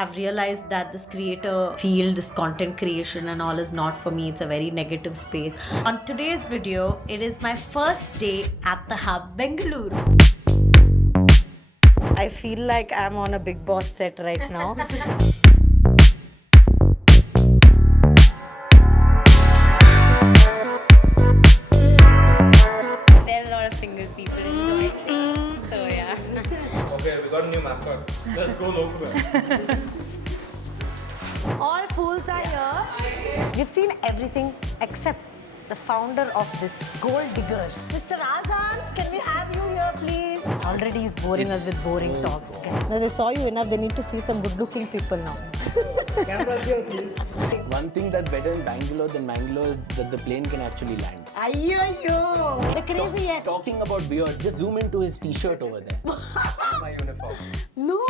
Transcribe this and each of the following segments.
I've realized that this creator field, this content creation and all is not for me. It's a very negative space. On today's video, it is my first day at the Hub Bengaluru. I feel like I'm on a Big Boss set right now. There are a lot of single people enjoying it. So yeah. Okay, we got a new mascot. Let's go local then. All fools are here. We've seen everything except the founder of this gold digger. Mr. Azan, can we have you here, please? Already he's boring us with boring talks. Okay. Now they saw you enough, they need to see some good-looking people now. Cameras here, please. One thing that's better in Bangalore than Bangalore is that the plane can actually land. Ayyo! The crazy, yes. Talking about beard, just zoom into his t-shirt over there. My uniform. No!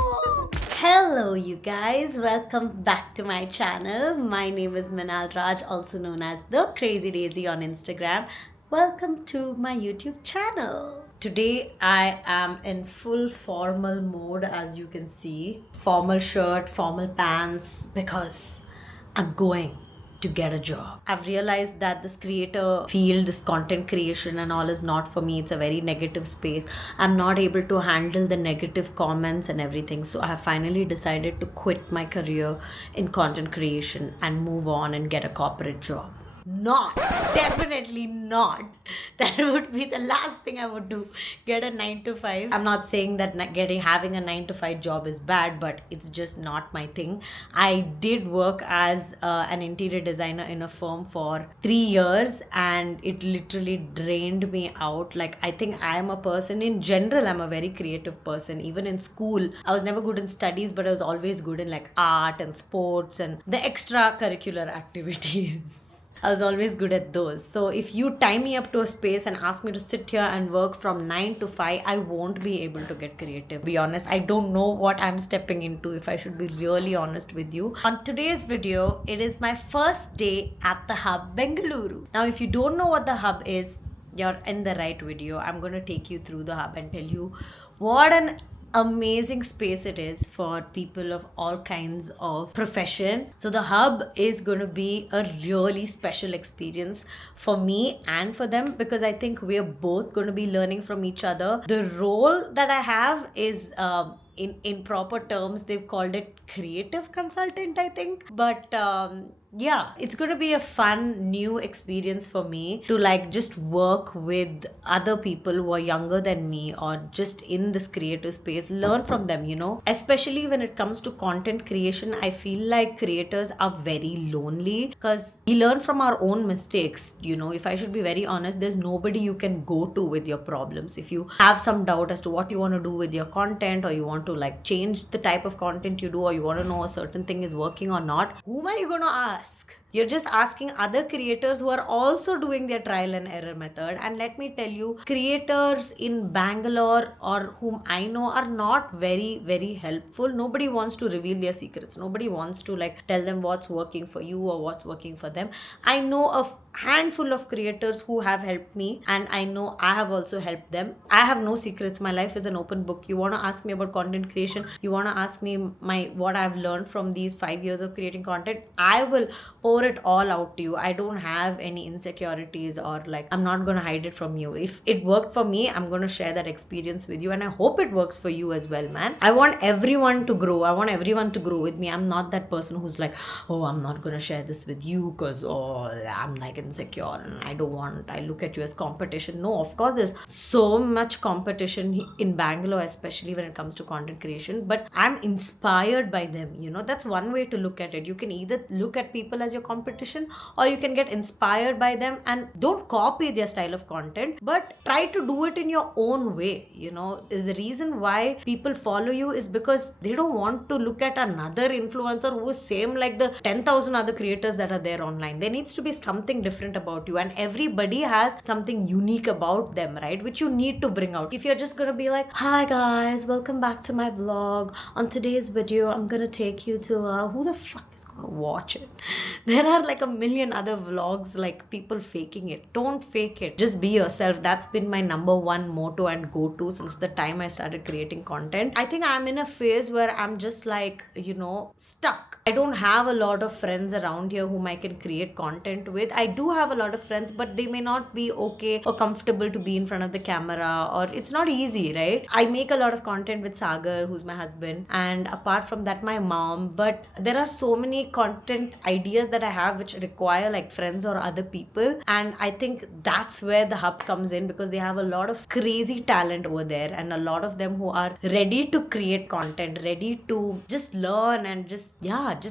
Hello, you guys. Welcome back to my channel. My name is Minal Raj, also known as The Crazy Daisy on Instagram. Welcome to my YouTube channel. Today I am in full formal mode, as you can see. Formal shirt, formal pants, because I'm going to get a job. I've realized that this creator field, this content creation and all is not for me. It's a very negative space. I'm not able to handle the negative comments and everything. So I have finally decided to quit my career in content creation and move on and get a corporate job. Definitely not. That would be the last thing I would do. Get a 9 to 5. I'm not saying that having a 9 to 5 job is bad, but it's just not my thing. I did work as an interior designer in a firm for 3 years, and it literally drained me out. Like, I think I am a person in general, I'm a very creative person. Even in school, I was never good in studies, but I was always good in like art and sports and the extracurricular activities. I was always good at those. So if you tie me up to a space and ask me to sit here and work from 9 to 5, I won't be able to get creative. To be honest, I don't know what I'm stepping into, if I should be really honest with you. On today's video, it is my first day at the Hub Bengaluru. Now, if you don't know what the Hub is, you're in the right video. I'm going to take you through the Hub and tell you what an amazing space it is for people of all kinds of profession. So the Hub is going to be a really special experience for me and for them, because I think we're both going to be learning from each other. The role that I have is in proper terms, they've called it creative consultant, I think. But yeah, it's going to be a fun new experience for me to like just work with other people who are younger than me or just in this creative space, learn from them, you know. Especially when it comes to content creation, I feel like creators are very lonely because we learn from our own mistakes. You know, if I should be very honest, there's nobody you can go to with your problems. If you have some doubt as to what you want to do with your content, or you want to like change the type of content you do, or you want to know a certain thing is working or not, whom are you going to ask? You're just asking other creators who are also doing their trial and error method. And let me tell you, creators in Bangalore or whom I know are not very, very helpful. Nobody wants to reveal their secrets. Nobody wants to like tell them what's working for you or what's working for them. I know of handful of creators who have helped me, and I know I have also helped them. I have no secrets. My life is an open book. You want to ask me about content creation, you want to ask me what I've learned from these 5 years of creating content, I will pour it all out to you. I don't have any insecurities, or like I'm not going to hide it from you. If it worked for me, I'm going to share that experience with you, and I hope it works for you as well, man. I want everyone to grow. I want everyone to grow with me. I'm not that person who's like, oh, I'm not going to share this with you because I'm like insecure and I look at you as competition. No, of course there's so much competition in Bangalore, especially when it comes to content creation, but I'm inspired by them. You know, that's one way to look at it. You can either look at people as your competition, or you can get inspired by them and don't copy their style of content, but try to do it in your own way. You know, the reason why people follow you is because they don't want to look at another influencer who is same like the 10,000 other creators that are there online. There needs to be something different about you, and everybody has something unique about them, right, which you need to bring out. If you're just gonna be like, hi guys, welcome back to my vlog, on today's video I'm gonna take you to who the fuck is gonna watch it? There are like a million other vlogs, like people faking it. Don't fake it. Just be yourself. That's been my number one motto and go-to since the time I started creating content. I think I'm in a phase where I'm just like, stuck. I don't have a lot of friends around here whom I can create content with. I do have a lot of friends, but they may not be okay or comfortable to be in front of the camera, or it's not easy, right? I make a lot of content with Sagar, who's my husband, and apart from that, my mom. But there are so many content ideas that I have which require like friends or other people, and I think that's where the hub comes in, because they have a lot of crazy talent over there, and a lot of them who are ready to create content, ready to just learn and just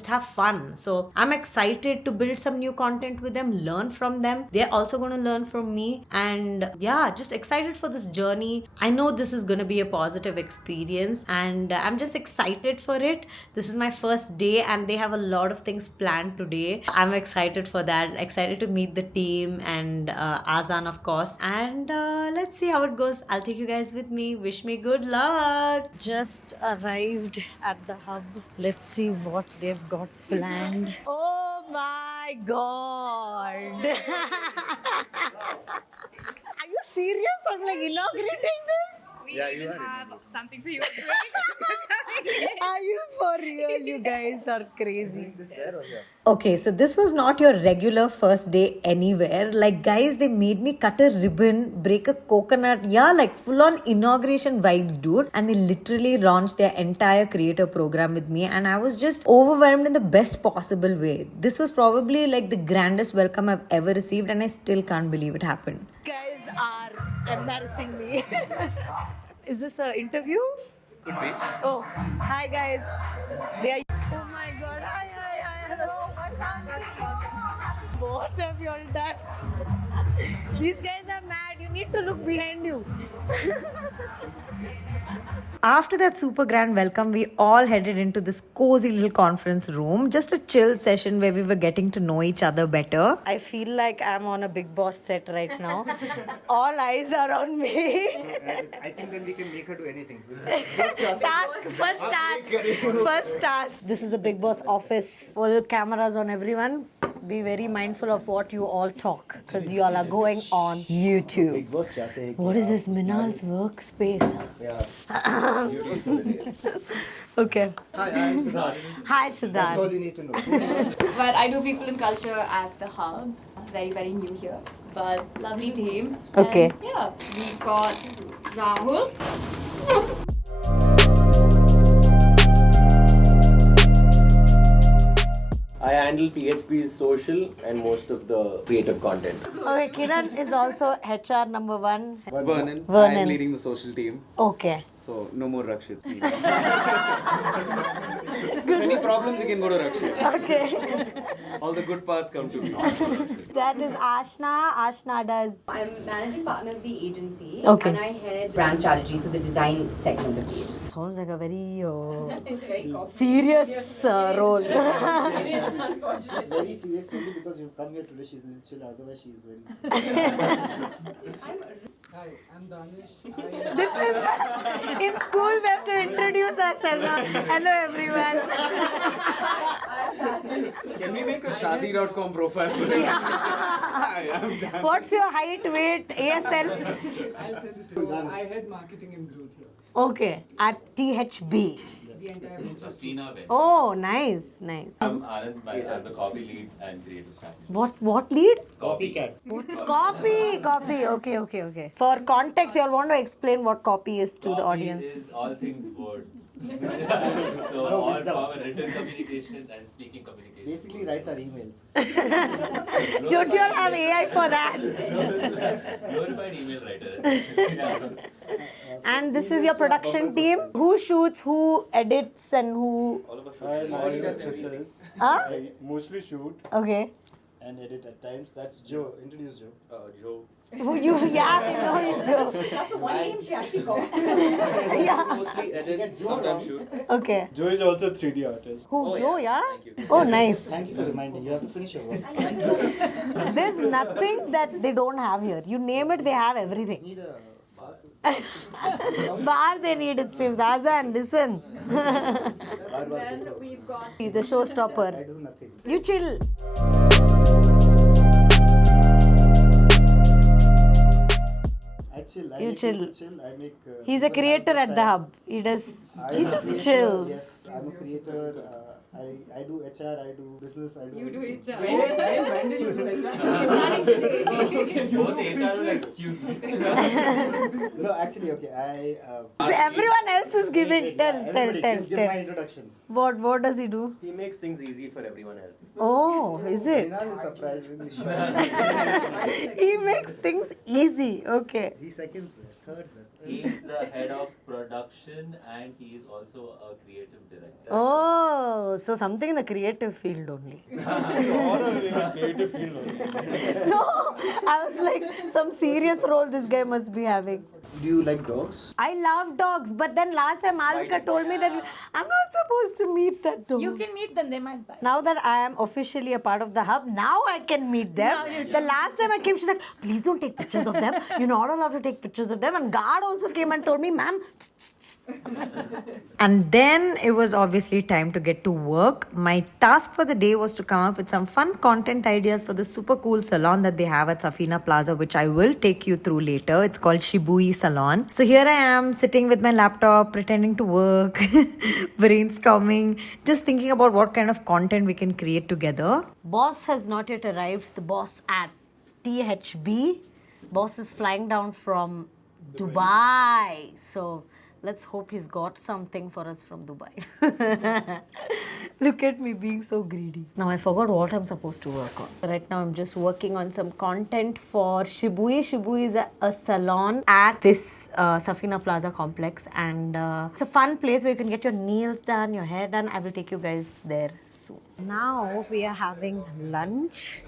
have fun. So I'm excited to build some new content with them, learn from them. They're also going to learn from me, and just excited for this journey. I know this is going to be a positive experience, and I'm just excited for it. This is my first day, and they have a lot of things planned today. I'm excited for that, excited to meet the team and Azan, of course, and let's see how it goes. I'll take you guys with me. Wish me good luck. Just arrived at the hub. Let's see what they've got planned. Oh my god. Are you serious? I'm like inaugurating this? We have something for you. Are you for real? You guys are crazy. Okay, so this was not your regular first day anywhere. Like, guys, they made me cut a ribbon, break a coconut. Yeah, like full on inauguration vibes, dude. And they literally launched their entire creator program with me. And I was just overwhelmed in the best possible way. This was probably like the grandest welcome I've ever received. And I still can't believe it happened. Guys are embarrassing me. Is this an interview? Could be. Oh, hi guys. They are. Oh my god. Hi. Hello. What have you all done? These guys are mad. You need to look behind you. After that super grand welcome, we all headed into this cozy little conference room. Just a chill session where we were getting to know each other better. I feel like I'm on a Big Boss set right now. All eyes are on me. I think then we can make her do anything. First task. This is the Big Boss office. Full cameras on everyone. Be very mindful of what you all talk, because you all are going on YouTube. What is this? Minal's workspace. Yeah. Okay. Hi, I'm Siddharth. Hi, Siddharth. That's all you need to know. Well, I do people in culture at the hub. Very, very new here, but lovely team. Okay. And yeah, we've got Rahul. I handle PHP's social and most of the creative content. Okay, Kiran is also HR number 1. Vernon. I Vernon. am leading the social team. Okay. So no more Rakshit. please. Any problems, you can go to Rakshit. Okay. All the good parts come to me. That is Ashna. Ashna does. I'm managing partner of the agency, Okay. and I head brand strategy, so the design segment of the agency. Sounds like a very It's a very serious role. She's very serious only because you've come here today. She's a little chill. Otherwise, she's very. Hi, I'm Danish. This is in school we have to introduce ourselves. Hello everyone. Can we make a Shadi.com profile? Hi, I'm Dan. What's your height, weight, ASL? I'll send it to you. I head marketing and growth here. Okay, at THB. The entire business. Oh, nice. I'm Anand, I'm the copy lead and creative strategy. What lead? Copycat. Copy. Okay. For context, you all want to explain what copy is to the audience. Is all things words. So all from written communication and speaking communication. Basically, writes our emails. Don't you all have AI for that? Glorified email writer. And this is your production team. Who shoots, who edits, and who? Huh? I mostly shoot Okay. and edit at times. That's Joe. Introduce Joe. Joe. Who you? Yeah, we know you, Joe. That's the one name she actually got. Yeah. Mostly edit, sometimes shoot. Okay. Joe is also 3D artist. Who? Joe? Yeah. Thank you. Oh, nice. Thank you for reminding. You have to finish your work. There's nothing that they don't have here. You name it, they have everything. Need a parcel. Bar they need, it seems. Azan, listen. Then we've got The I showstopper. do nothing. You chill. I chill. I You make chill. people chill. I make. He's a people creator have at the time. hub. He does. I'm He a just creator, chills. Yes, I'm a creator. I do HR. I do business. I do. you do everything. HR. When did you do it? Starting today. Both HR will excuse me. No, actually, okay. Everyone else is giving. Wait, Tell, yeah, tell, everybody, tell, give my tell. introduction. What does he do? He makes things easy for everyone else. Oh, is it? Minal is surprisingly short. He makes things easy. Okay. He seconds there, third there. He is the head of production and he is also a creative director. Oh, so something in the creative field only. Creative field only. No, I was like, some serious role this guy must be having. Do you like dogs? I love dogs, but then last time Malvika told me that I'm not supposed to meet that dog. You can meet them, they might buy. Now that I am officially a part of the hub, now I can meet them. The last time I came, she's like, please don't take pictures of them. You're not allowed to take pictures of them. And guard also came and told me, ma'am. And then it was obviously time to get to work. My task for the day was to come up with some fun content ideas for the super cool salon that they have at Safina Plaza, which I will take you through later. It's called Shibui Salon. So here I am sitting with my laptop, pretending to work, brainstorming, just thinking about what kind of content we can create together. Boss has not yet arrived. The boss at THB. Boss is flying down from Dubai. So let's hope he's got something for us from Dubai. Look at me being so greedy. Now I forgot what I'm supposed to work on. Right now I'm just working on some content for Shibui. Shibui is a salon at this Safina Plaza complex, and it's a fun place where you can get your nails done, your hair done. I will take you guys there soon. Now we are having lunch.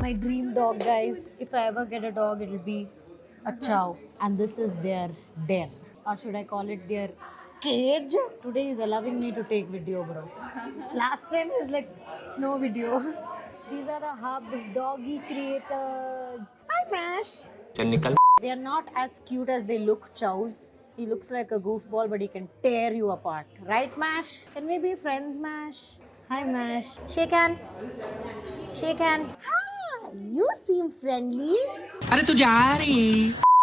My dream dog, guys. If I ever get a dog, it'll be a chow. And this is their den. Or should I call it their cage? Today is allowing me to take video, bro. Last time is like, no video. These are the hub doggy creators. Hi, Mash. They are not as cute as they look, chows. He looks like a goofball, but he can tear you apart. Right, Mash? Can we be friends, Mash? Hi, Mash. Shake hand. Shake hand. Hi, you seem friendly.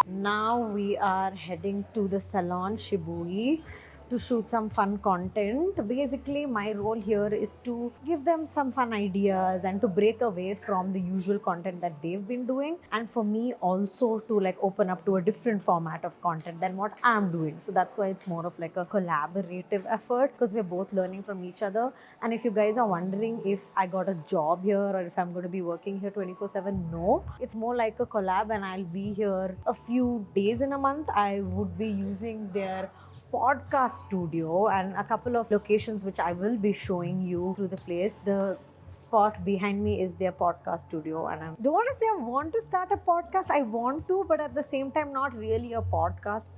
Now we are heading to the salon Shibui to shoot some fun content. Basically, my role here is to give them some fun ideas and to break away from the usual content that they've been doing, and for me also to like open up to a different format of content than what I'm doing. So that's why it's more of like a collaborative effort, because we're both learning from each other. And if you guys are wondering if I got a job here or if I'm going to be working here 24/7, no, it's more like a collab, and I'll be here a few days in a month. I would be using their podcast studio and a couple of locations which I will be showing you through the place. The spot behind me is their podcast studio, and I don't want to say I want to start a podcast. I want to, but at the same time not really a podcast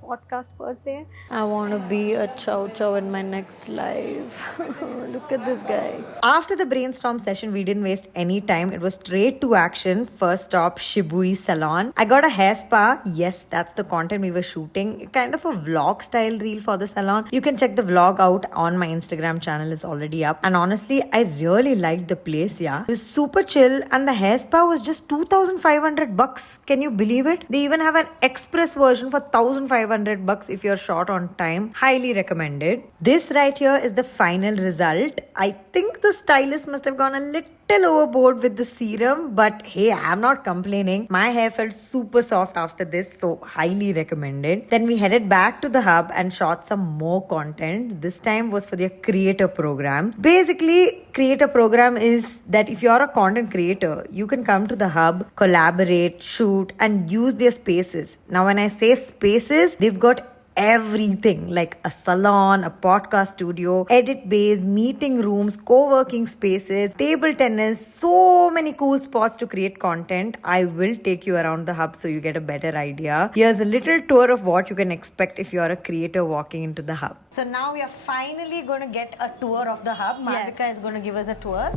per se. I want to be a chow chow in my next life. Look at this guy. After the brainstorm session, we didn't waste any time. It was straight to action. First stop, Shibui Salon. I got a hair spa. Yes, that's the content we were shooting. Kind of a vlog style reel for the salon. You can check the vlog out on my Instagram channel. It's already up. And honestly, I really liked the place. Yeah, it was super chill, and the hair spa was just 2,500 bucks. Can you believe it? They even have an express version for 1,500 bucks if you're short on time. Highly recommended. This right here is the final result. I think the stylist must have gone a little overboard with the serum, but hey, I'm not complaining. My hair felt super soft after this, so highly recommended. Then we headed back to the hub and shot some more content. This time was for their creator program. Basically, creator program is that if you're a content creator, you can come to the hub, collaborate, shoot, and use their spaces. Now, when I say spaces, they've got everything like a salon, a podcast studio, edit bays, meeting rooms, co-working spaces, table tennis, so many cool spots to create content. I will take you around the hub so you get a better idea. Here's a little tour of what you can expect if you're a creator walking into the hub. So now we are finally going to get a tour of the hub. Malvika is going to give us a tour.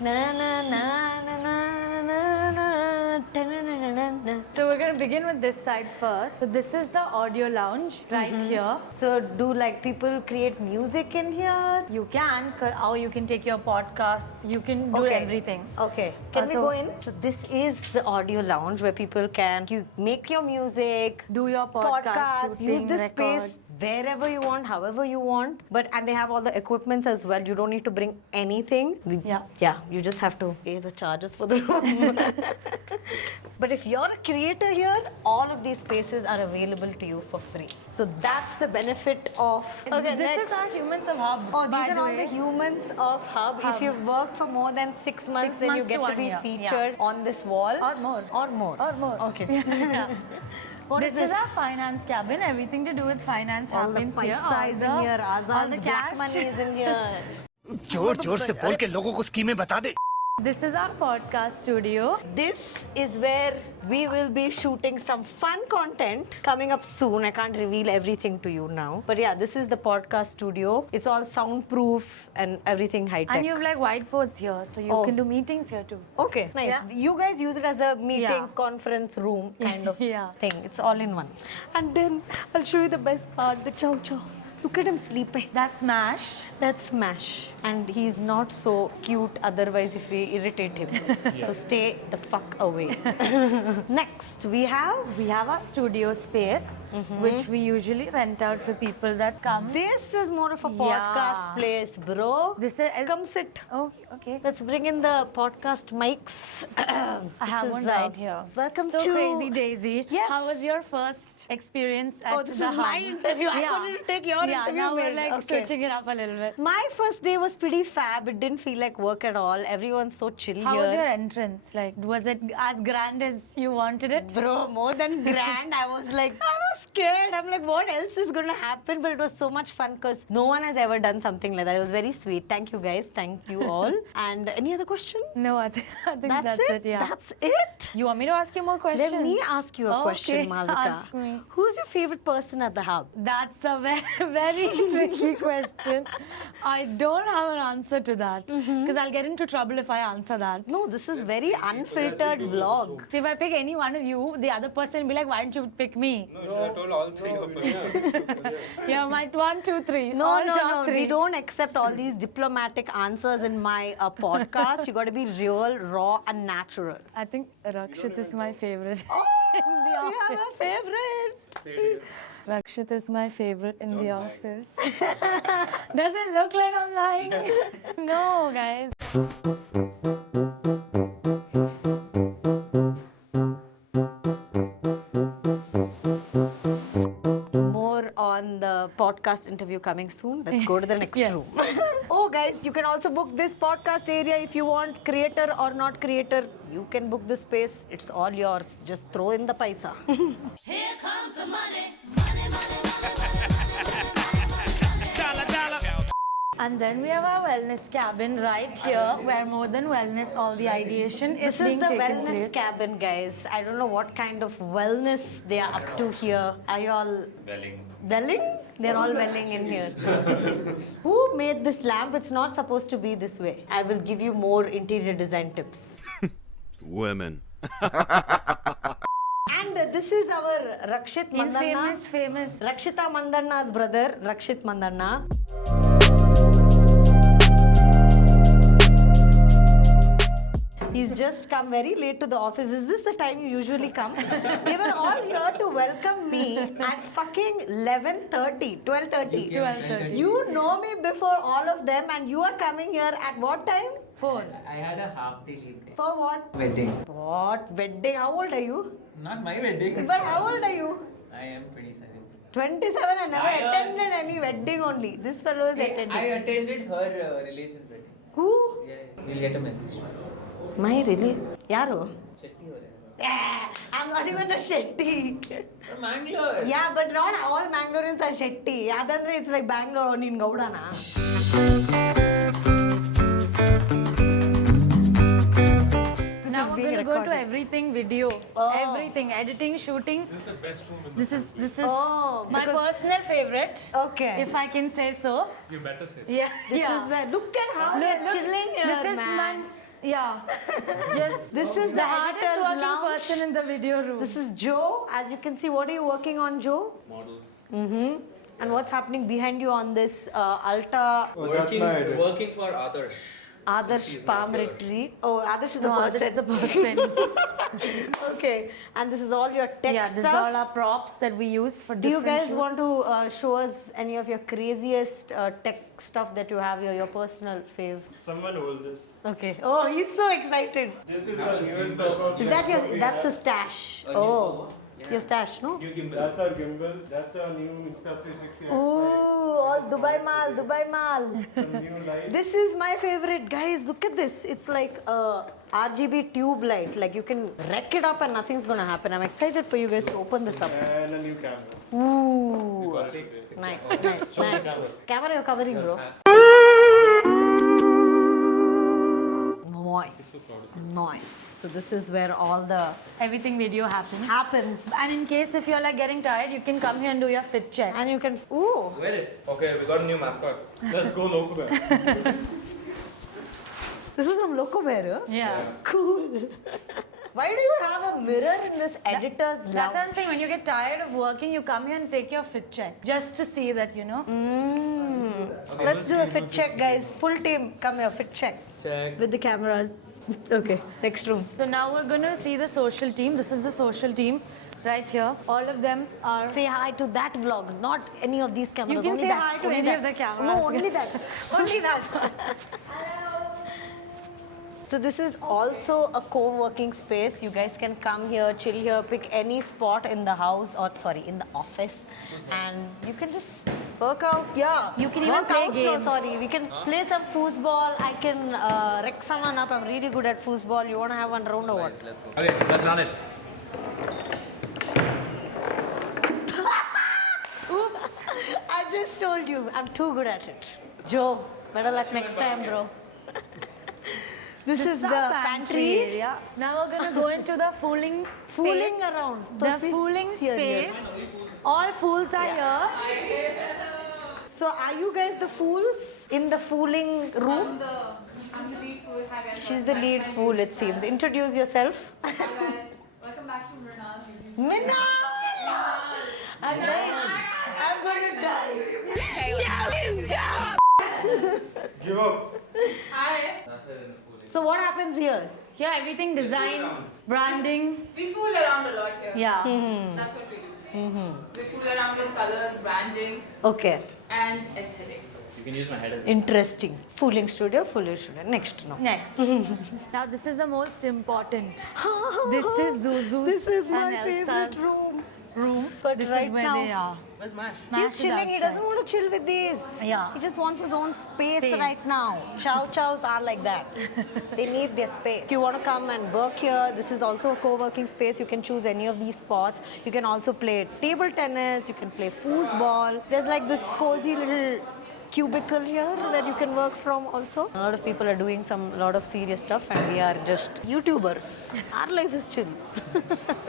Na na na na na na na na. So we're going to begin with this side first. So this is the audio lounge right here. So do like people create music in here? You can, or you can take your podcasts. You can do Okay. everything. Okay. Can we so- go in? So this is the audio lounge where people can make your music, Do your podcast, use shooting, this record. space wherever you want, however you want. And they have all the equipments as well. You don't need to bring anything. Yeah. You just have to pay the charges for the room. But if you're a creator here, all of these spaces are available to you for free. So that's the benefit of. Okay, This next. is our Humans of Hub. Oh, by these are the all way. the humans of Hub. If you've worked for more than 6 months, then you months to get to 1 be year. featured on this wall. Or more. Or more. Or more. Okay. Yeah. What This is this? our finance cabin. Everything to do with finance All the happens here. paisa is in here. all Azan's the black cash. money is in here. जोर से बोल के लोगों को स्कीमें बता दे. This is our podcast studio. This is where we will be shooting some fun content coming up soon. I can't reveal everything to you now. But yeah, this is the podcast studio. It's all soundproof and everything high tech. And you have like whiteboards here, so you Oh. can do meetings here too. Okay, nice. Yeah. You guys use it as a meeting, Yeah. conference room kind of Yeah. thing. It's all in one. And then I'll show you the best part, the chow chow. Look at him sleeping. That's MASH. That's Smash. And he's not so cute otherwise if we irritate him. So stay the fuck away. Next, we have our studio space, which we usually rent out for people that come. this is more of a podcast Yeah. place, bro. This is Come sit. Oh, okay. Let's bring in the podcast mics. I have one right here. Welcome So to crazy, Daisy. Yes. How was your first experience at Oh, this the is my Hub? interview. I Yeah. wanted to take your yeah, interview. now we're Mel. like Okay. switching it up a little bit. My first day was pretty fab. It didn't feel like work at all. Everyone's so chill How here. was your entrance? Like, was it as grand as you wanted it? Bro, more than grand. I was scared. I'm like, what else is going to happen? But it was so much fun because no one has ever done something like that. It was very sweet. Thank you guys. Thank you all. And any other question? No, I think that's it. Yeah. That's it? You want me to ask you more questions? Let me ask you a Okay, question, Malika. ask me. Who's your favorite person at the Hub? That's a very, very tricky question. I don't have an answer to that because I'll get into trouble if I answer that. No, this is very unfiltered vlog. So if I pick any one of you, the other person will be like, "Why didn't you pick me?" No, you should have told all three of us. Yeah, my 1, 2, 3. No, All no, top no. three. We don't accept all these diplomatic answers in my podcast. You got to be real, raw, and natural. I think Rakshit is my favorite in the You have office. a favorite. Rakshit is my favorite in the office. Does it look like I'm lying? No, guys. More on the podcast interview coming soon. Let's go to the next room. Oh, guys, you can also book this podcast area if you want, creator or not creator. You can book this space. It's all yours. Just throw in the paisa. And then we have our wellness cabin right here, where more than wellness, all the ideation is This is being the taken wellness place. cabin, guys. I don't know what kind of wellness they are up to here. Are you all Welling. welling? They're all welling in here. Who made this lamp? It's not supposed to be this way. I will give you more interior design tips. Women. And this is our Rakshit Mandanna. Famous. Rakshita Mandanna's brother, Rakshit Mandanna. He's just come very late to the office. Is this the time you usually come? They were all here to welcome me at fucking 11:30, 12:30. 12:30. You know me before all of them and you are coming here at what time? 4. I had a half day leave. For what? Wedding. What? Wedding? How old are you? Not my wedding. But how old are you? I am 27. 27 and never I, attended any wedding only. This fellow is I attending. attended her relation's wedding. Who? Yeah, you'll get a message. My really? Yaru? Shetty ho raha Yeah, I'm not even a Shetty. From Mangalore. Yeah, but not all Mangaloreans are Shetty. Yadandre, it's like Bangalore in Gaudana. Now we're going to go to recorded. everything video. Oh. Everything. Editing, shooting. This is the best room in This is Oh, my because- personal favorite. Okay. If I can say so. You better say so. Yeah. This yeah. is the, look at how Look, they're look, chilling here, this is man. Yeah. Just This is the hardest Hatters working Lounge. person in the video room. This is Joe. As you can see, what are you working on, Joe? Model. Mm-hmm. And what's happening behind you on this Alta Working for Adarsh. Adarsh He's Palm not here. Retreat? Oh, Adarsh is a No, person. this is the person. Okay. And this is all your tech Yeah, stuff? this is all our props that we use for Do you different guys shoots. want to show us any of your craziest tech stuff that you have here, your personal fave? Someone hold this. Okay. Oh, he's so excited. This is the newest stuff. Is that your, that's a stash? Oh, your stash, no? New gimbal. That's our gimbal. That's our new Insta360. Ooh, all Dubai Mal, Dubai Mal. Some new light. This is my favorite, guys. Look at this. It's like a RGB tube light. Like you can wreck it up and nothing's gonna happen. I'm excited for you guys to open this up. And a new camera. Ooh, Quality. nice, nice, nice. Camera you're covering, bro. Nice, nice. So this is where all the Everything video happens. happens. And in case if you're like getting tired, you can come here and do your fit check. And you can, ooh. Wear it. Okay, we got a new mascot. Let's go local bear. This is from Loco Bear, huh? Yeah. Cool. Why do you have a mirror in this editor's That's lounge? what I'm saying. When you get tired of working, you come here and take your fit check. Just to see that, you know. Mm. Let's do a fit check, guys. Full team, come here, fit check. Check. With the cameras. Okay, next room. So now we're going to see the social team. This is the social team right here. All of them are... Say hi to that vlog, not any of these cameras. You can only say that, hi to only any that. of the cameras. No, only that. Only that. So this is also a co-working space. You guys can come here, chill here, pick any spot in the house or sorry, in the office, and you can just work out. Yeah, You can even work play out. games. No, sorry, we can play some foosball. I can wreck someone up. I'm really good at foosball. You want to have one round or what? Let's go. Okay, let's run it. Oops! I just told you, I'm too good at it. Joe, better luck next time, bro. This is the our pantry. area. Now we're going to go into the fooling Fooling space. around. The Tosi, fooling here, space. here. All fools are here. So are you guys the fools in the fooling room? I'm the lead fool. Hi guys. She's the lead fool, it seems. Introduce yourself. Hi guys. Welcome back to Mrinal's YouTube. Minal! I'm dying. I'm going to die. Give up. Hi. So what happens here? Here, everything design, branding. We fool around a lot here. Yeah. That's what we do. We fool around in colors, branding, Okay, and aesthetics. You can use my head as a interesting. Fooling studio, fooling studio. Next, no. Next. Now this is the most important. This is Zuzu's This is my and favorite Elsa's room. But This right is where now. they are. Where's Mash? Mash He's is chilling, he outside. doesn't want to chill with these. Yeah. He just wants his own space Space. right now. Chow chows are like that. They need their space. If you want to come and work here, this is also a co-working space. You can choose any of these spots. You can also play table tennis, you can play foosball. There's like this cozy little cubicle here where you can work from also. A lot of people are doing a lot of serious stuff and we are just YouTubers. Our life is chill.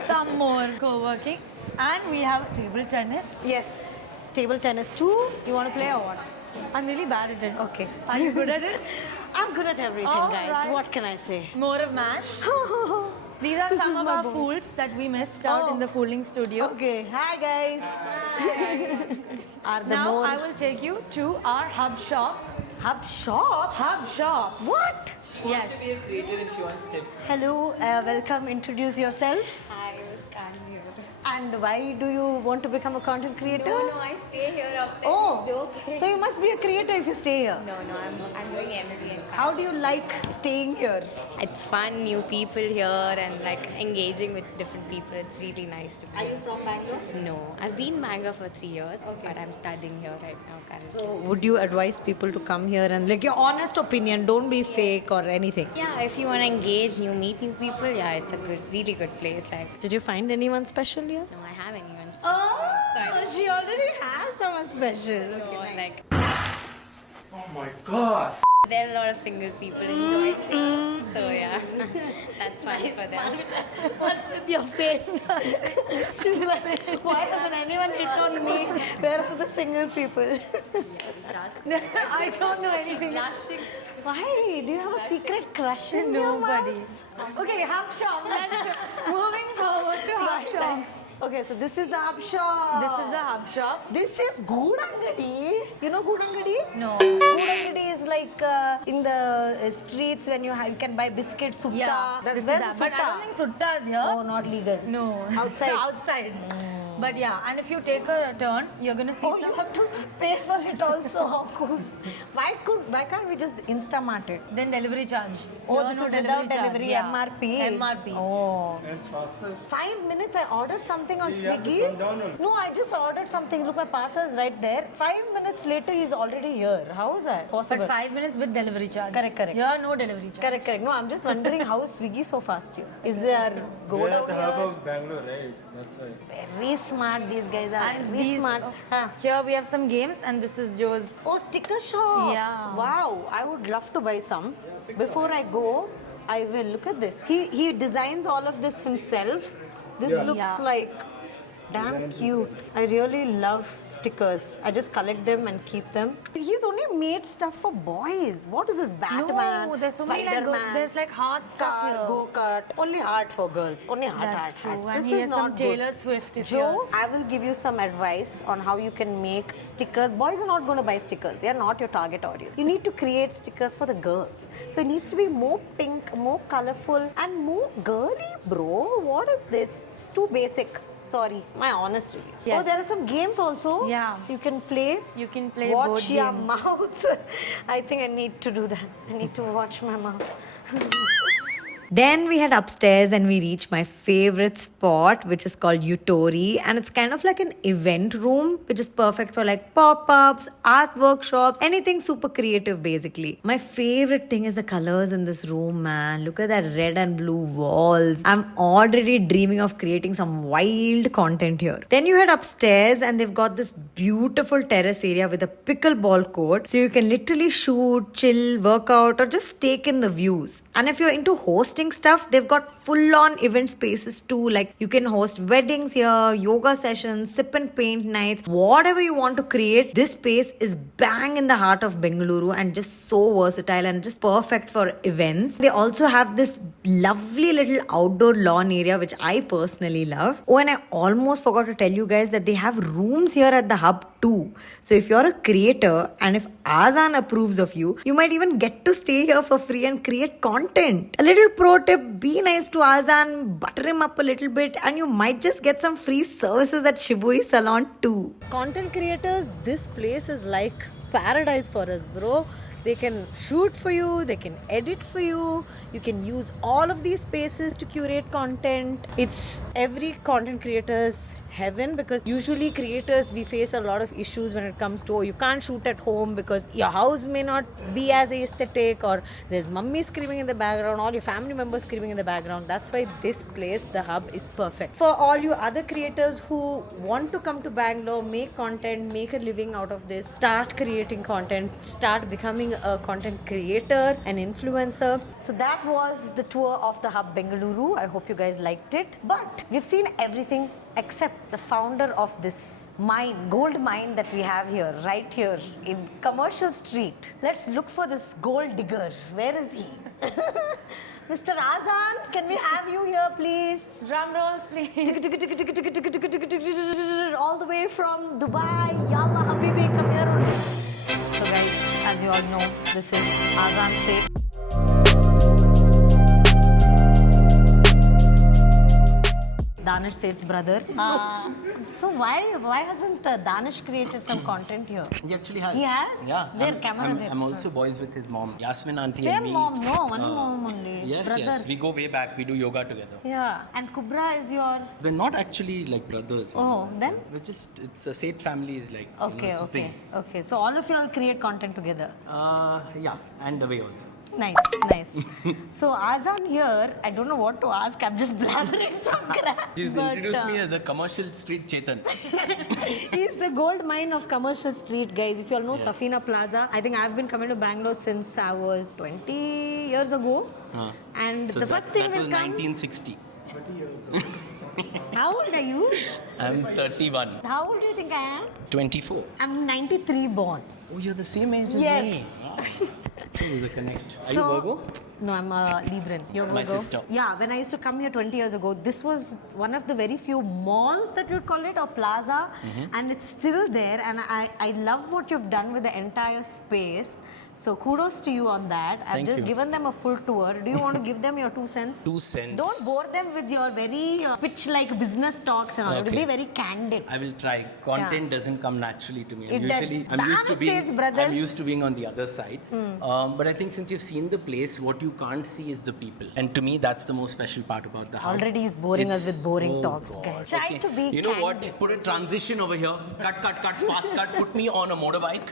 Some more co-working. And we have table tennis. Yes, table tennis too. You want to play or what? I'm really bad at it. Okay. Are you good at it? I'm good at everything, All guys. right. What can I say? More of Mash. These are This some is of my our boy. fools that we missed out Oh. in the fooling studio. Okay. Hi, guys. Are the Now more I will take you to our hub shop. hub shop? Hub shop. What? Yes. To be a creator and she wants tips. Hello. Welcome. Introduce yourself. Hi, Muskan here. And why do you want to become a content creator? No, I stay here upstairs. Oh, Joking. so you must be a creator if you stay here. No, I'm doing MBA in fashion. How do you like staying here? It's fun, new people here, and like engaging with different people. It's really nice to be. Are you from Bangalore? No, I've been in Bangalore for 3 years, but I'm studying here right now currently. So, would you advise people to come here and like your honest opinion? Don't be fake or anything. Yeah, if you want to engage, meet new people, yeah, it's a really good place. Like, Did you find anyone special here? no, I have anyone. Oh, she already has someone special. So, like, Oh my god. There are a lot of single people enjoying it. So yeah, that's fun for them. What's with your face? She's like, why hasn't anyone hit on me? Where are the single people? I don't know anything. Blushing. Why? Do you have a secret crush in Nobody. Okay, hub shop. Let's moving forward to hub shop. Okay, so this is the hub shop. This is the hub shop. This is Goodangadi. You know Goodangadi? No. Goodangadi is like in the streets when you can buy biscuits, sutta. Yeah, That's this is where that. the But I sutta. don't think sutta is here. Oh, not legal. No. Outside. Outside. But yeah, and if you take a turn, you're gonna see Oh, some. you have to pay for it also. How cool. Why can't we just Instamart it? Then delivery charge. Oh, Here this no is delivery without charge. delivery, Yeah. MRP. MRP. Oh. And it's faster. 5 minutes I ordered something on You have to Swiggy. come down on- No, I just ordered something. Look, my parcel is right there. 5 minutes later, he's already here. How is that possible? But 5 minutes with delivery charge. Correct. Here no delivery charge. Correct. No, I'm just wondering how is Swiggy so fast here? Is there go We're down at the hub here? of Bangalore, right? That's why. Very smart. These guys are And very these- smart. Huh. Here we have some games, and this is Joe's. Oh, sticker shop. Yeah. Wow, I would love to buy some. Before I go, I will look at this. He designs all of this himself. This looks Yeah. like damn cute. I really love stickers. I just collect them and keep them. He's only made stuff for boys. What is this Batman? No, there's so many like Spider-Man, there's like heart stuff car, here. go-kart. Only heart for girls. Only heart, That's heart, true. heart. And This he is has not some good. Taylor Swift. If Joe, you're- I will give you some advice on how you can make stickers. Boys are not going to buy stickers. They are not your target audience. You need to create stickers for the girls. So it needs to be more pink, more colorful, and more girly, bro. What is this? It's too basic. Sorry, my honest review. Yes. Oh, there are some games also. Yeah. You can play. You can play Watch board your games. mouth. I think I need to do that. I need to watch my mouth. Then we head upstairs and we reach my favorite spot, which is called Utori. And it's kind of like an event room, which is perfect for like pop-ups, art workshops, anything super creative basically. My favorite thing is the colors in this room, man. Look at that red and blue walls. I'm already dreaming of creating some wild content here. Then you head upstairs and they've got this beautiful terrace area with a pickleball court. So you can literally shoot, chill, work out, or just take in the views. And if you're into hosting stuff, they've got full-on event spaces too. Like you can host weddings here, yoga sessions, sip and paint nights, whatever you want to create. This space is bang in the heart of Bengaluru and just so versatile and just perfect for events. They also have this lovely little outdoor lawn area, which I personally love. Oh, and I almost forgot to tell you guys that they have rooms here at the hub too. So if you're a creator and if Azan approves of you, you might even get to stay here for free and create content. A little pro tip, be nice to Azan, butter him up a little bit, and you might just get some free services at Shibui Salon too. Content creators, this place is like paradise for us, bro. They can shoot for you, they can edit for you, you can use all of these spaces to curate content. It's every content creator's heaven, because usually creators, we face a lot of issues when it comes to, oh, you can't shoot at home because your house may not be as aesthetic, or there's mummy screaming in the background, all your family members screaming in the background. That's why this place, the hub, is perfect for all you other creators who want to come to Bangalore, make content, make a living out of this, start creating content, start becoming a content creator, an influencer. So that was the tour of the hub Bengaluru. I hope you guys liked it. But we've seen everything except the founder of this mine, gold mine that we have here, right here in Commercial Street. Let's look for this gold digger. Where is he? Mr. Azan, can we have you here, please? Drum rolls, please. All the way from Dubai. Yalla Habibi, come here only. So guys, as you all know, this is Azan Sheikh. Danish Seth's brother. So why hasn't Danish created some content here? He actually has. He has? Yeah. Their camera there. I'm also boys with his mom, Yasmin auntie and Same me. mom, no? One mom only. Yes, Brothers. yes. We go way back. We do yoga together. Yeah. And Kubra is your... We're not actually like brothers. you know. then? We're just, it's the Seth family is like, you know, Okay, it's a okay. thing. Okay, so all of you all create content together. Yeah, and away also. Nice, nice. So Azan here, I don't know what to ask. I'm just blabbering some crap. She's but, introduced me as a commercial street Chetan. He's the gold mine of commercial street, guys. If you all know Safina Plaza, I think I've been coming to Bangalore since I was 20 years ago. And So the first thing that will was come. 1960. How old are you? I'm 31. How old do you think I am? 24. I'm 93 born. Oh, you're the same age as Yes. me. So there's a connect. Are you So- Virgo? No, I'm a Libran. You're My Virgo? sister. Yeah, when I used to come here 20 years ago, this was one of the very few malls that you'd call it, or plaza, and it's still there. And I love what you've done with the entire space. So kudos to you on that. I've Thank just you. given them a full tour. Do you want to give them your 2 cents? 2 cents. Don't bore them with your very pitch-like business talks and all. Okay. Be very candid. I will try. Content doesn't come naturally to me. It does. I'm used to Namaste, being. brother. I'm used to being on the other side. But I think since you've seen the place, what you can't see is the people. And to me, that's the most special part about the hub. Already he's boring us It's- with boring oh talks, God. guys. Try to be You know candid. what? Put a transition over here. Cut, fast cut. Put me on a motorbike,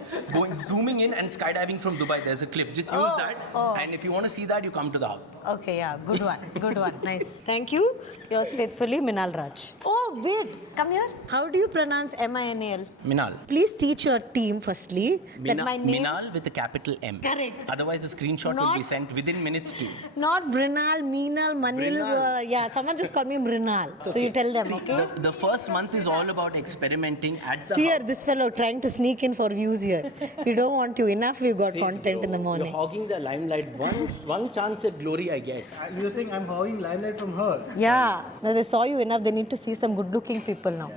zooming in and skydiving from Dubai. There's a clip. Just use that. And if you want to see that, you come to the hub. Okay, yeah, good one, good one, nice. Thank you. Yours faithfully, Minal Raj. Oh, wait, come here. How do you pronounce Minal? Minal. Please teach your team firstly that my name, Minal with a capital M. Correct. Otherwise, the screenshot will be Not- sent within minutes too. not Brinal, Meenal, Manil. Brinal. Yeah, someone just called me Brinal. So you tell them, okay? The first month is all about experimenting at the See here, hub. this fellow trying to sneak in for views here. We don't want you. Enough, we got See, content in the You're morning. hogging the limelight. One chance at glory I get. You're saying I'm hogging limelight from her. Yeah, now they saw you enough, they need to see some good looking people now.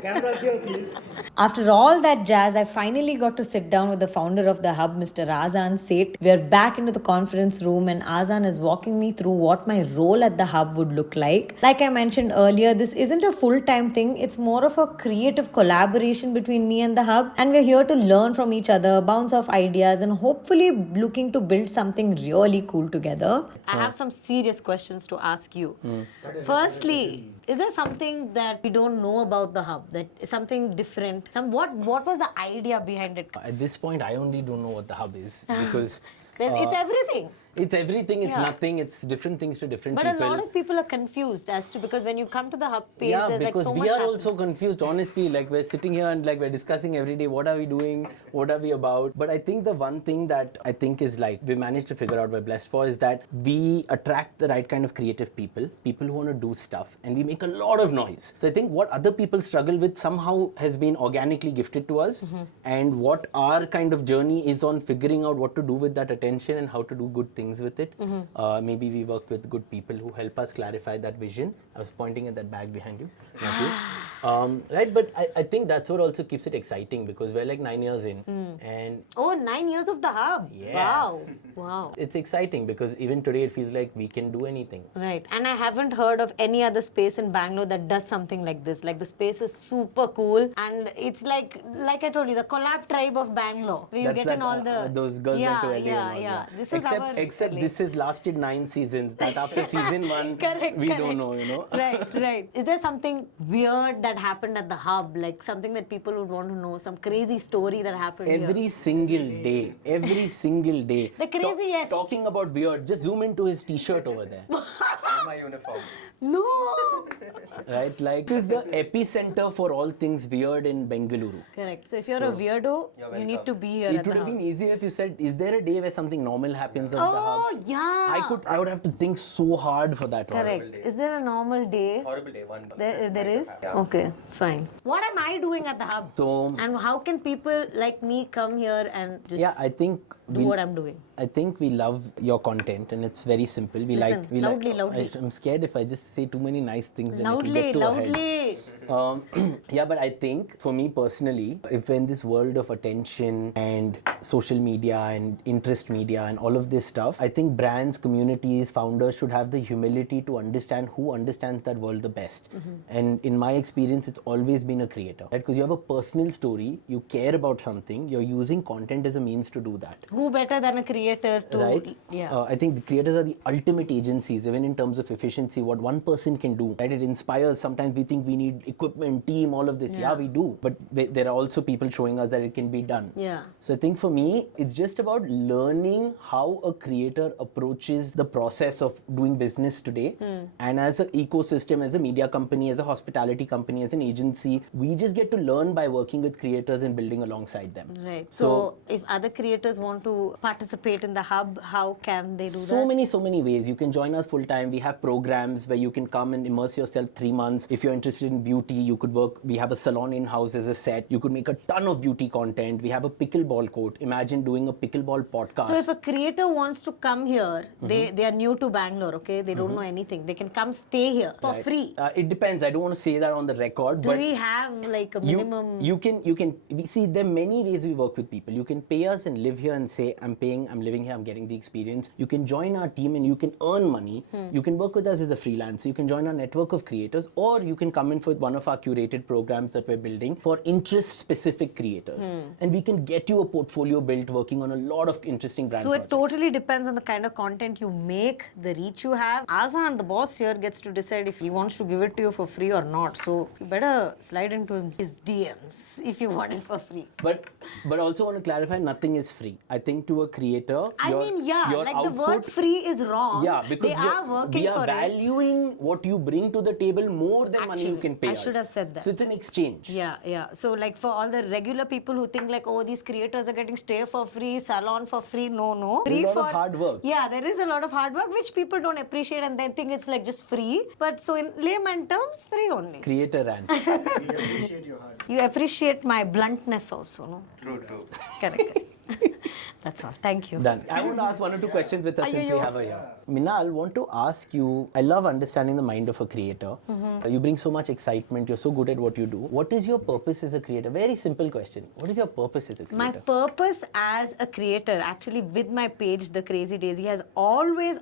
Cameras here, please. After all that jazz, I finally got to sit down with the founder of the hub, Mr. Azan Seth. We are back into the conference room and Azan is walking me through what my role at the hub would look like. Like I mentioned earlier, this isn't a full-time thing. It's more of a creative collaboration between me and the hub. And we're here to learn from each other, bounce off ideas and hopefully looking to build something really cool together. I have some serious questions to ask you. Firstly, is there something that we don't know about the hub? That is something different? What was the idea behind it? At this point, I only don't know what the hub is because It's everything. it's everything, it's Yeah. nothing, it's different things to different But people. a lot of people are confused as to, because when you come to the hub page, Yeah, there's like because so we much are happening. also confused, honestly. Like, we're sitting here and like we're discussing every day, what are we doing? What are we about? But I think the one thing that I think is like we managed to figure out, we're blessed for, is that we attract the right kind of creative people who want to do stuff, and we make a lot of noise. So I think what other people struggle with somehow has been organically gifted to us, and what our kind of journey is on figuring out what to do with that attention and how to do good things with it. Maybe we work with good people who help us clarify that vision. I was pointing at that bag behind you. Not you. Right, but I think that's what also keeps it exciting, because we're like 9 years in, and Oh, 9 years of the hub. Yes. Wow. it's exciting because even today it feels like we can do anything. Right. And I haven't heard of any other space in Bangalore that does something like this. Like the space is super cool and it's like I told you, the collab tribe of Bangalore. Where you That's get like, in all the those girls went to LA and all, yeah. This is our except LA. this has lasted 9 seasons. That after season 1, Correct, we correct. don't know, you know. Right. Is there something weird that happened at the hub? Like something that people would want to know? Some crazy story that happened Every here? single day. The crazy, yes. Talking about weird, just zoom into his t-shirt over there. My uniform. No. Right? Like, this is the epicenter for all things weird in Bengaluru. Correct. So if you're a weirdo, you need to be here It at the would have hub. been easier if you said, is there a day where something normal happens at the hub? Oh, yeah. I would have to think so hard for that one. Correct. Is there a normal day? Horrible day, one. There is? Okay, fine. What am I doing at the hub? So, And how can people like me come here and just yeah, I think do what I'm doing? I think we love your content, and it's very simple. Listen, loudly. I'm scared if I just say too many nice things, then it'll get Loudly. too ahead. Yeah, but I think for me personally, if in this world of attention and social media and interest media and all of this stuff, I think brands, communities, founders should have the humility to understand who understands that world the best. And in my experience, it's always been a creator, right? Because you have a personal story, you care about something, you're using content as a means to do that. Who better than a creator to... Right? Yeah. I think the creators are the ultimate agencies, even in terms of efficiency, what one person can do. Right? It inspires. Sometimes we think we need equipment, team, all of this. Yeah, we do. But there are also people showing us that it can be done. Yeah. So I think for me, it's just about learning how a creator approaches the process of doing business today. And as an ecosystem, as a media company, as a hospitality company, as an agency, we just get to learn by working with creators and building alongside them. Right. So if other creators want to participate in the hub, how can they do that? So many ways. You can join us full time. We have programs where you can come and immerse yourself 3 months. If you're interested in beauty, you could work. We have a salon in-house as a set. You could make a ton of beauty content. We have a pickleball court. Imagine doing a pickleball podcast. So if a creator wants to come here, they are new to Bangalore, okay? They don't know anything. They can come stay here for free. It depends. I don't want to say that on the record. Do but we have like a minimum? You can. We see there are many ways we work with people. You can pay us and live here and say, I'm paying, I'm living here, I'm getting the experience. You can join our team and you can earn money. You can work with us as a freelancer. You can join our network of creators, or you can come in for one of our curated programs that we're building for interest-specific creators. And we can get you a portfolio built working on a lot of interesting brand So it projects. totally depends on the kind of content you make, the reach you have. Azan, the boss here, gets to decide if he wants to give it to you for free or not. So you better slide into his DMs if you want it for free. But also want to clarify, nothing is free. I think to a creator, I mean, like the word free is wrong. Yeah, because they are working we are for it. valuing what you bring to the table more than money you can pay I us. should have said that. So it's an exchange. Yeah. So like for all the regular people who think like, oh, these creators are getting stay for free, salon for free. No. There's Free a lot for of hard work. Yeah, there is a lot of hard work which people don't appreciate and they think it's like just free. But so in layman terms, free only. Creator rant. We appreciate your heart. You appreciate my bluntness also, no? True. Correct. That's all. Thank you. Done. I want to ask 1 or 2 questions with us since we have her here. Minal, want to ask you, I love understanding the mind of a creator. You bring so much excitement. You're so good at what you do. What is your purpose as a creator? Very simple question. What is your purpose as a creator? My purpose as a creator, actually with my page, The Crazy Daisy, has always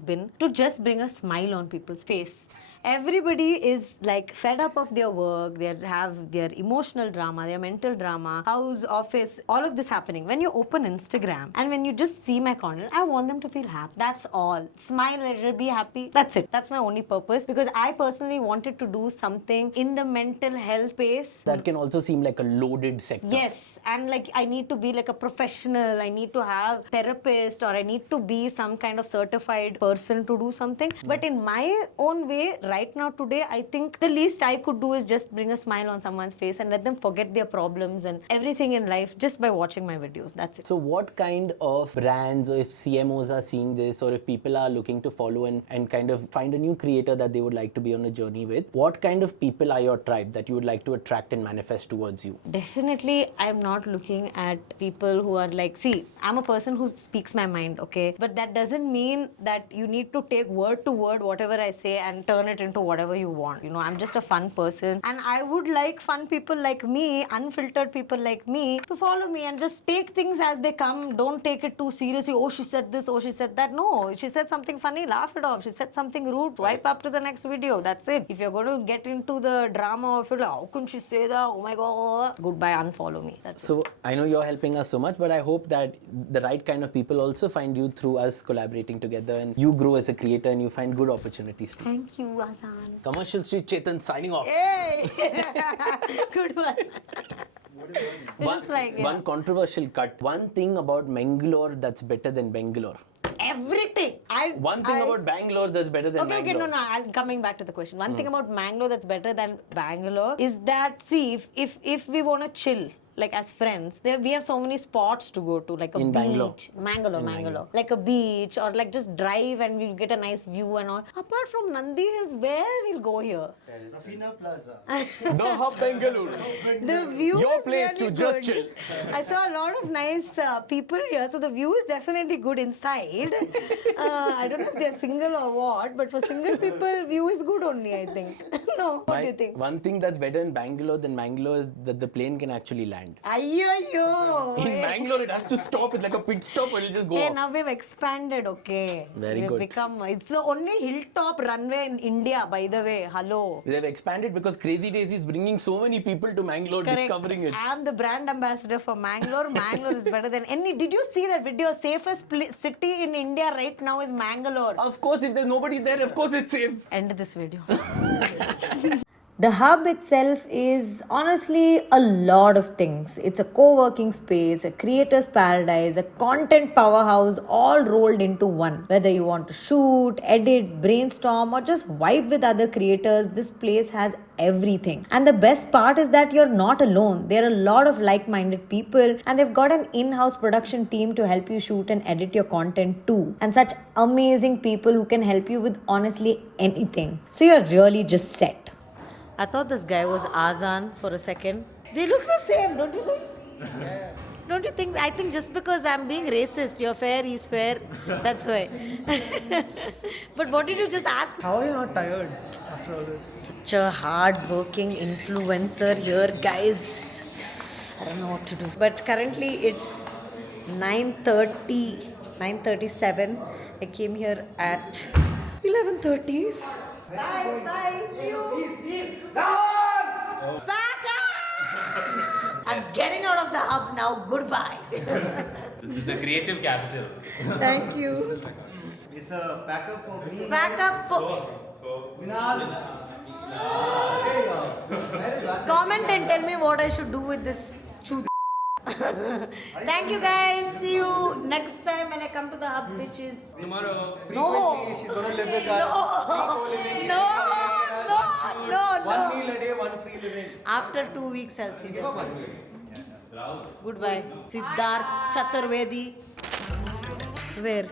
been to just bring a smile on people's face. Everybody is like fed up of their work, they have their emotional drama, their mental drama, house, office, all of this happening. When you open Instagram and when you just see my content, I want them to feel happy. That's all. Smile, let it be happy. That's it. That's my only purpose, because I personally wanted to do something in the mental health space. That can also seem like a loaded sector. Yes, and like I need to be like a professional, I need to have therapist, or I need to be some kind of certified person to do something. But in my own way, right now today, I think the least I could do is just bring a smile on someone's face and let them forget their problems and everything in life just by watching my videos. That's it. So what kind of brands, or if CMOs are seeing this, or if people are looking to follow and kind of find a new creator that they would like to be on a journey with, what kind of people are your tribe that you would like to attract and manifest towards you? Definitely, I'm not looking at people who are like, see, I'm a person who speaks my mind, okay? But that doesn't mean that you need to take word to word whatever I say and turn it into whatever you want. You know, I'm just a fun person. And I would like fun people like me, unfiltered people like me, to follow me and just take things as they come. Don't take it too seriously. Oh, she said this, oh, she said that. No, she said something funny, laugh it off. She said something rude, swipe up to the next video. That's it. If you're going to get into the drama of it, like, how can she say that? Oh my God. Goodbye, unfollow me. That's So I know you're helping us so much, but I hope that the right kind of people also find you through us collaborating together, and you grow as a creator and you find good opportunities. Thank you, Azan. Commercial Street Chetan signing off. Hey! Good one. One controversial cut. One thing about Mangalore that's better than Bangalore. Everything. One thing about Bangalore that's better than Okay, Bangalore. no. I'm coming back to the question. One thing about Mangalore that's better than Bangalore is that, see, if we want to chill, like as friends, we have so many spots to go to, like a In beach. Bangalore. Mangalore. Like a beach, or like just drive and we'll get a nice view and all. Apart from Nandi Hills, where we'll go here? Safina Plaza. The Hub Bangalore. The view Your is place really to just good. chill. I saw a lot of nice people here, so the view is definitely good inside. I don't know if they're single or what, but for single people, view is good only, I think. No, what do you think? One thing that's better in Bangalore than Bangalore is that the plane can actually land. Ayyo. In Bangalore, it has to stop. It's like a pit stop, or it'll just go Hey, off. now we've expanded, okay? Very we've good. become, it's the only hilltop runway in India, by the way. Hello. They've expanded because Crazy Daisy is bringing so many people to Mangalore, Correct. discovering it. I'm the brand ambassador for Mangalore. Mangalore is better than any. Did you see that video? Safest city in India right now is Mangalore. Of course, if there's nobody there, of course it's safe. End this video. The hub itself is honestly a lot of things. It's a co-working space, a creator's paradise, a content powerhouse, all rolled into one. Whether you want to shoot, edit, brainstorm, or just vibe with other creators, this place has everything. And the best part is that you're not alone. There are a lot of like-minded people, and they've got an in-house production team to help you shoot and edit your content too. And such amazing people who can help you with honestly anything. So you're really just set. I thought this guy was Azan for a second. They look the same, don't you think? Yeah. Don't you think? I think just because I'm being racist, you're fair, he's fair. That's why. But what did you just ask? How are you not tired after all this? Such a hard-working influencer here, guys. I don't know what to do. But currently it's 9:37. I came here at 11:30. Bye, bye, see you. Peace. Back up! I'm getting out of the hub now. Goodbye. This is the creative capital. Thank you. It's a backup for me. Backup for... Comment and tell me what I should do with this shoot. Thank you guys. See you next time when I come to the hub, which is Tomorrow. no. She's gonna live with us. No. 1 meal a day, 1 free living. After 2 weeks, I'll see Give them. her 1 meal. Goodbye. Siddharth Chaturvedi. Where?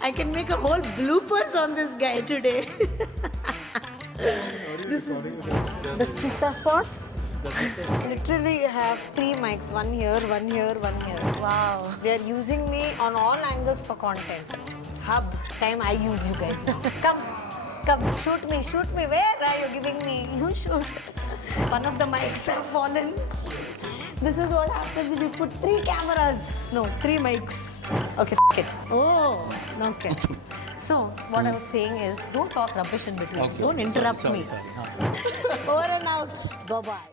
I can make a whole bloopers on this guy today. This is the Sita spot. Literally have 3 mics, one here, one here, one here. Wow. They are using me on all angles for content. Hub, time I use you guys. Come, shoot me. Where are you giving me? You shoot. One of the mics have fallen. This is what happens if you put 3 cameras. No, 3 mics. Okay, f it. Oh, okay. So, what I was saying is, don't talk rubbish in between. Don't interrupt me. Over and out. Bye-bye.